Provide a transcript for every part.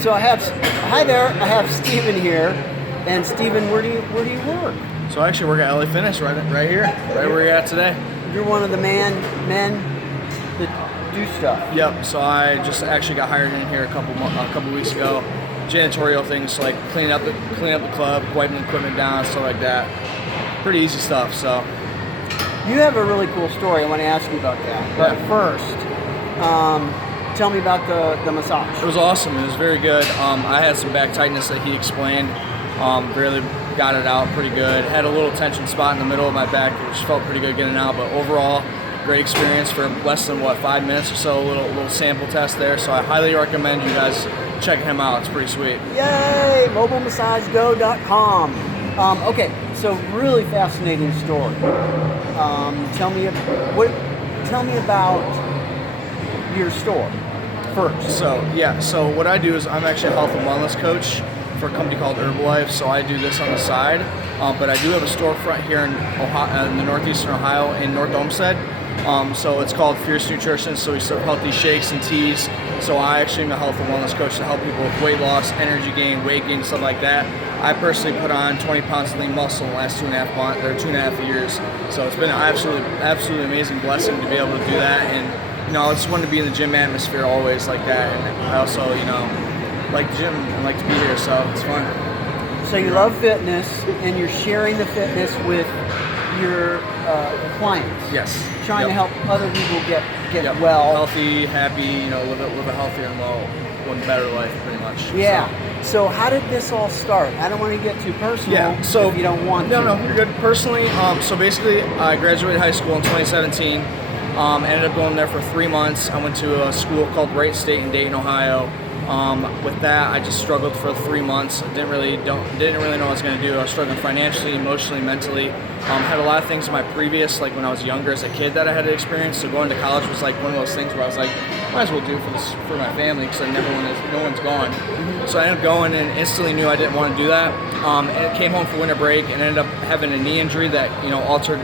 So hi there. I have Steven here, and Steven, where do you work? So I actually work at LA Fitness right here, right where you're at today. You're one of the men that do stuff. Yep. So I just actually got hired in here a couple weeks ago. Janitorial things like cleaning up the club, wiping equipment down, stuff like that. Pretty easy stuff. So you have a really cool story. I want to ask you about that. But first, tell me about the massage. it was awesome. It was very good. I had some back tightness that he explained. Really got it out pretty good. Had a little tension spot in the middle of my back, which felt pretty good getting out. But overall, great experience for less than 5 minutes or so. A little sample test there. So I highly recommend you guys checking him out. It's pretty sweet. Yay! MobileMassageGo.com. Okay, so really fascinating story. Tell me about your store first. So what I do is I'm actually a health and wellness coach for a company called Herbalife. So I do this on the side, but I do have a storefront here in Ohio, in the northeastern Ohio, in North Olmsted. So it's called Fierce Nutrition. So we serve healthy shakes and teas. So I actually am a health and wellness coach to help people with weight loss, energy gain, weight gain, stuff like that. I personally put on 20 pounds of lean muscle in the last 2.5 years. So it's been an absolutely amazing blessing to be able to do that. And I just wanted to be in the gym atmosphere always like that. And I also, like the gym and like to be here. So it's fun. So you love fitness, and you're sharing the fitness with your clients. Yes. Trying to help other people get well, healthy, happy, live a healthier and one better life, pretty much. Yeah. So how did this all start? I don't want to get too personal. Yeah. So if you don't want to. No, you're good. Personally, so basically, I graduated high school in 2017. Ended up going there for 3 months. I went to a school called Wright State in Dayton, Ohio. With that, I just struggled for 3 months. Didn't really know what I was going to do. I was struggling financially, emotionally, mentally. Had a lot of things in my previous, like when I was younger as a kid, that I had to experience. So going to college was like one of those things where I was like, might as well do for my family because no one's gone. So I ended up going and instantly knew I didn't want to do that. And came home for winter break and ended up having a knee injury that altered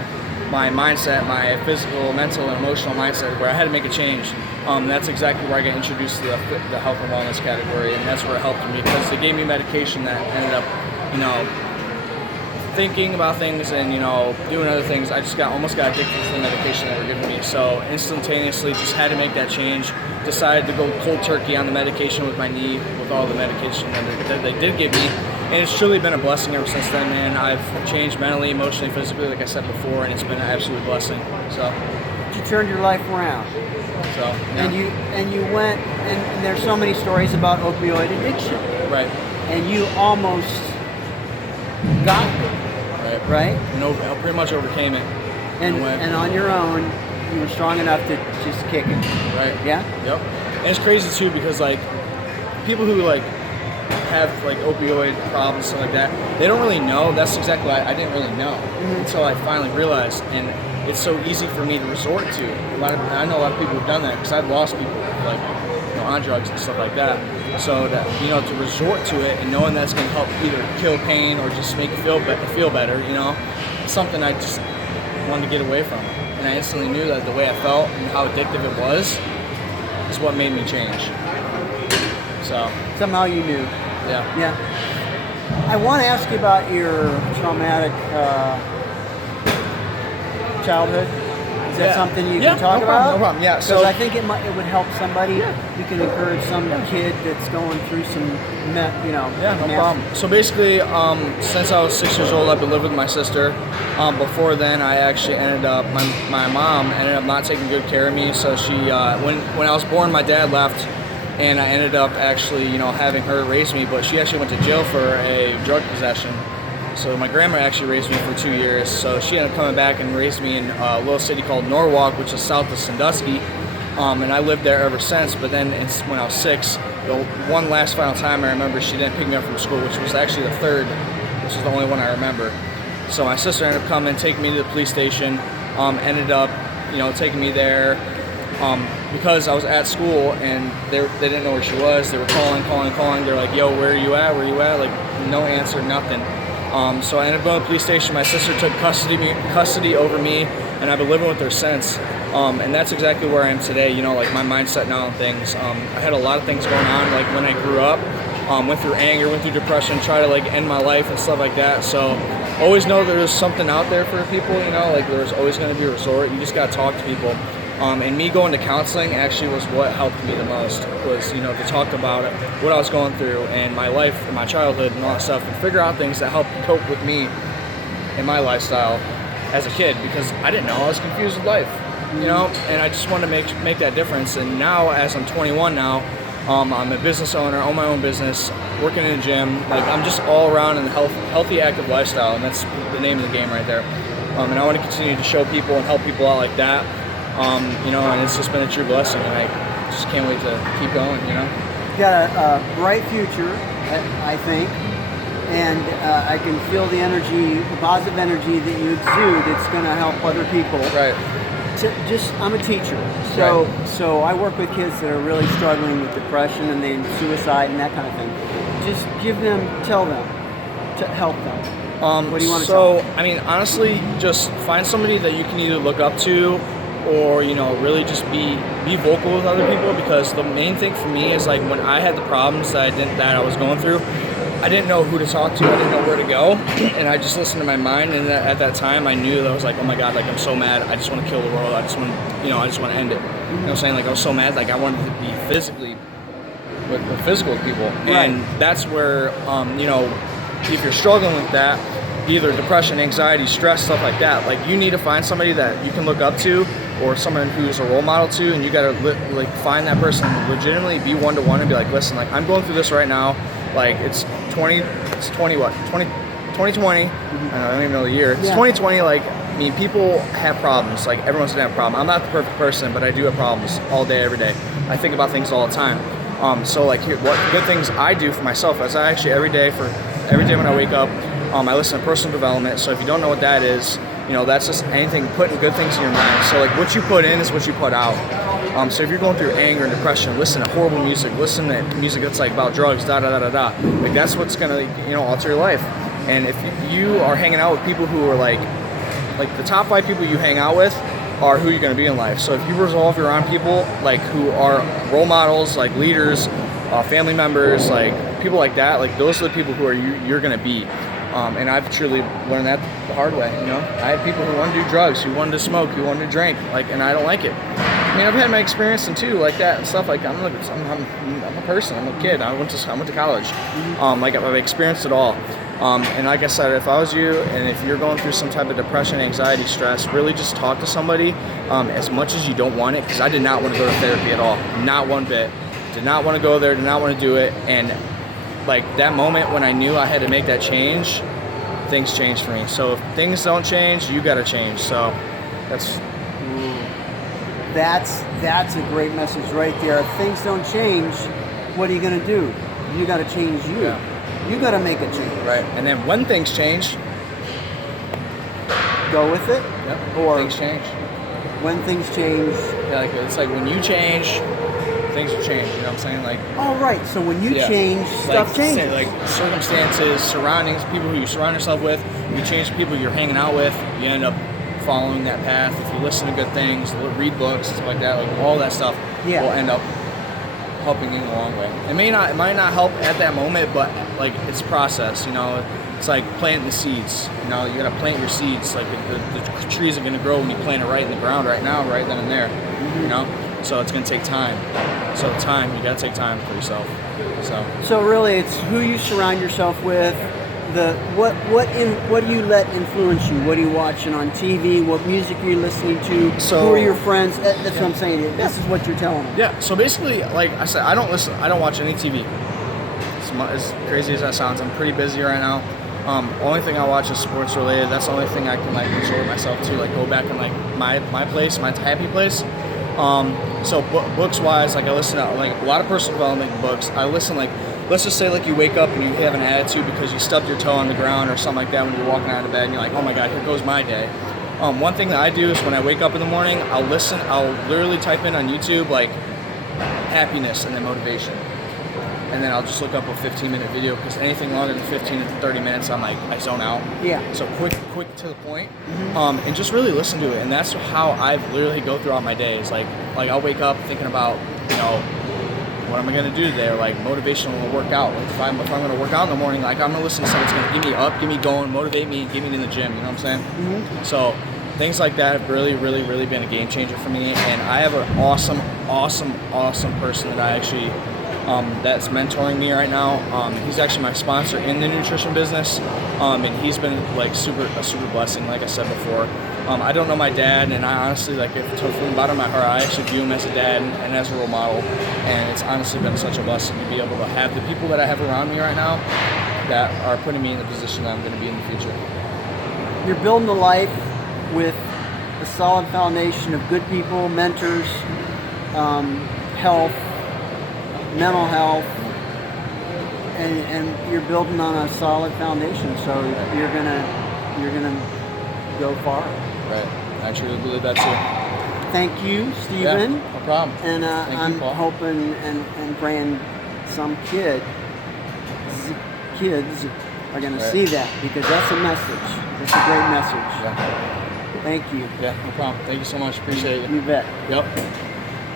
my mindset, my physical, mental, and emotional mindset, where I had to make a change. That's exactly where I got introduced to the health and wellness category, and that's where it helped me because they gave me medication that ended up, thinking about things and doing other things. I just almost got addicted to the medication that were giving me. So instantaneously, just had to make that change. Decided to go cold turkey on the medication with my knee, with all the medication that they did give me. And it's truly been a blessing ever since then, man. I've changed mentally, emotionally, physically, like I said before, and it's been an absolute blessing. So you turned your life around. So yeah. And you went, and there's so many stories about opioid addiction. Right. And you almost got it. Right. I pretty much overcame it. And on your own, you were strong enough to just kick it. Right. Yeah. Yep. And it's crazy too because people who have opioid problems, stuff like that, they don't really know. That's exactly why I didn't really know until I finally realized. And it's so easy for me to resort to. I know a lot of people who've done that because I've lost people on drugs and stuff like that. So that to resort to it and knowing that's going to help either kill pain or just make you feel better, it's something I just wanted to get away from. And I instantly knew that the way I felt and how addictive it was is what made me change. So somehow you knew. Yeah. I want to ask you about your traumatic childhood. Is that something you can talk about? No problem. Yeah. Because I think it would help somebody. You can encourage some kid that's going through some, Yeah, no problem. So basically, since I was 6 years old, I've been living with my sister. Before then, I actually ended up, my mom ended up not taking good care of me. So she, when I was born, my dad left. And I ended up actually, having her raise me, but she actually went to jail for a drug possession. So my grandma actually raised me for 2 years. So she ended up coming back and raised me in a little city called Norwalk, which is south of Sandusky. And I lived there ever since. But then when I was 6, the one last final time I remember, she didn't pick me up from school, which was actually the third, which is the only one I remember. So my sister ended up coming, taking me to the police station, ended up, taking me there. Because I was at school and they didn't know where she was. They were calling. They're like, yo, where are you at? Like, no answer, nothing. So I ended up going to the police station. My sister took custody over me, and I've been living with her since. And that's exactly where I am today. You know, like my mindset now on things. I had a lot of things going on, like when I grew up, went through anger, went through depression, try to like end my life and stuff like that. So always know there's something out there for people, you know, like there's always going to be a resort. You just got to talk to people. And me going to counseling actually was what helped me the most, was, you know, to talk about it, what I was going through and my life and my childhood and all that stuff, and figure out things that helped cope with me in my lifestyle as a kid, because I didn't know, I was confused with life, you know, and I just wanted to make that difference. And now, as I'm 21 now, I'm a business owner, own my own business, working in a gym. Like, I'm just all around in a healthy, active lifestyle, and that's the name of the game right there. And I want to continue to show people and help people out like that. You know, and it's just been a true blessing, and I just can't wait to keep going, you know. You got a bright future, I think, and I can feel the energy, the positive energy that you exude. It's going to help other people. Right. I'm a teacher, so I work with kids that are really struggling with depression and then suicide and that kind of thing. Just tell them, to help them. What do you want to tell them? So, I mean, honestly, just find somebody that you can either look up to, or, you know, really just be vocal with other people, because the main thing for me is, like, when I had the problems that I was going through, I didn't know who to talk to, I didn't know where to go, and I just listened to my mind. And at that time, I knew that I was like, oh my God, like, I'm so mad, I just want to kill the world, I just want to end it. You know what I'm saying? Like, I was so mad, like, I wanted to be physically with physical people. Right. And that's where, you know, if you're struggling with that, either depression, anxiety, stress, stuff like that, like, you need to find somebody that you can look up to, or someone who's a role model to, and you gotta like find that person, legitimately be one-to-one and be like, listen, like, I'm going through this right now, like, it's 2020, I don't even know the year, it's 2020, like, I mean, people have problems, like, everyone's gonna have a problem. I'm not the perfect person, but I do have problems all day, every day. I think about things all the time. So, like, here, what good things I do for myself is I actually, every day when I wake up, I listen to personal development. So if you don't know what that is, you know, that's just anything, putting good things in your mind. So, like, what you put in is what you put out. So if you're going through anger and depression, listen to horrible music, listen to music that's like about drugs, like, that's what's gonna, you know, alter your life. And if you are hanging out with people who are like the top 5 people you hang out with are who you're gonna be in life. So if you resolve you're around people like who are role models, like leaders, family members, like people like that, like, those are the people who are you're gonna be. And I've truly learned that the hard way, you know. I had people who wanted to do drugs, who wanted to smoke, who wanted to drink, like, and I don't like it. I mean, I've had my experience too, like that and stuff. Like, I'm a person, I'm a kid. I went to college. Like, I've experienced it all. And like I said, if I was you, and if you're going through some type of depression, anxiety, stress, really just talk to somebody. As much as you don't want it, because I did not want to go to therapy at all, not one bit. Did not want to go there, did not want to do it, and like, that moment when I knew I had to make that change, things changed for me. So if things don't change, you got to change. So That's a great message right there. If things don't change, what are you going to do? You got to change you. Yeah. You got to make a change. Right. And then when things change, go with it. Yep. Or things change. When things change. Yeah, like, it's like when you change, things will change. You know what I'm saying? Like. Oh, right. So when you change, stuff changes. Like circumstances, surroundings, people who you surround yourself with. You change the people you're hanging out with. You end up following that path. If you listen to good things, read books, stuff like that, like, all that stuff will end up helping you in the long way. It might not help at that moment, but, like, it's a process, you know. It's like planting the seeds. You know, you gotta plant your seeds. Like, the trees are gonna grow when you plant it right in the ground right now, right then and there. Mm-hmm. You know, so it's gonna take time. So you gotta take time for yourself. So really, it's who you surround yourself with. What do you let influence you? What are you watching on TV? What music are you listening to? Who are your friends? That's what I'm saying. This is what you're telling them. Yeah. So basically, like I said, I don't watch any TV. As crazy as that sounds, I'm pretty busy right now. Only thing I watch is sports related. That's the only thing I can, like, enjoy myself to, like, go back in, like, my place, my happy place. So books wise, like, I listen to, like, a lot of personal development books. I listen, like, let's just say, like, you wake up and you have an attitude because you stubbed your toe on the ground or something like that when you're walking out of bed, and you're like, oh my God, here goes my day. One thing that I do is when I wake up in the morning, I'll literally type in on YouTube, like, happiness and then motivation. and then I'll just look up a 15-minute video, because anything longer than 15 to 30 minutes, I'm like, I zone out. Yeah. So quick to the point, and just really listen to it. And that's how I literally go throughout my days. Like I'll wake up thinking about, what am I gonna do today, or like motivational workout. Like if I'm gonna work out in the morning, like I'm gonna listen to something that's gonna get me up, get me going, motivate me, get me in the gym. You know what I'm saying? So things like that have really, really, really been a game changer for me. And I have an awesome person that I actually that's mentoring me right now. He's actually my sponsor in the nutrition business, and he's been like a super blessing. Like I said before, I don't know my dad, and I honestly, like, if from the bottom of my heart, I actually view him as a dad and as a role model. And it's honestly been such a blessing to be able to have the people that I have around me right now that are putting me in the position that I'm going to be in the future. You're building a life with a solid foundation of good people, mentors, health, mental health, and you're building on a solid foundation. So you're gonna go far. Right. I actually believe that too. Thank you, Stephen. Yeah, no problem. And Thank I'm you, Paul. hoping and praying some kids are going to see that, because that's a message. It's a great message. Yeah. Thank you. Yeah, no problem. Thank you so much. Appreciate it. You bet. Yep.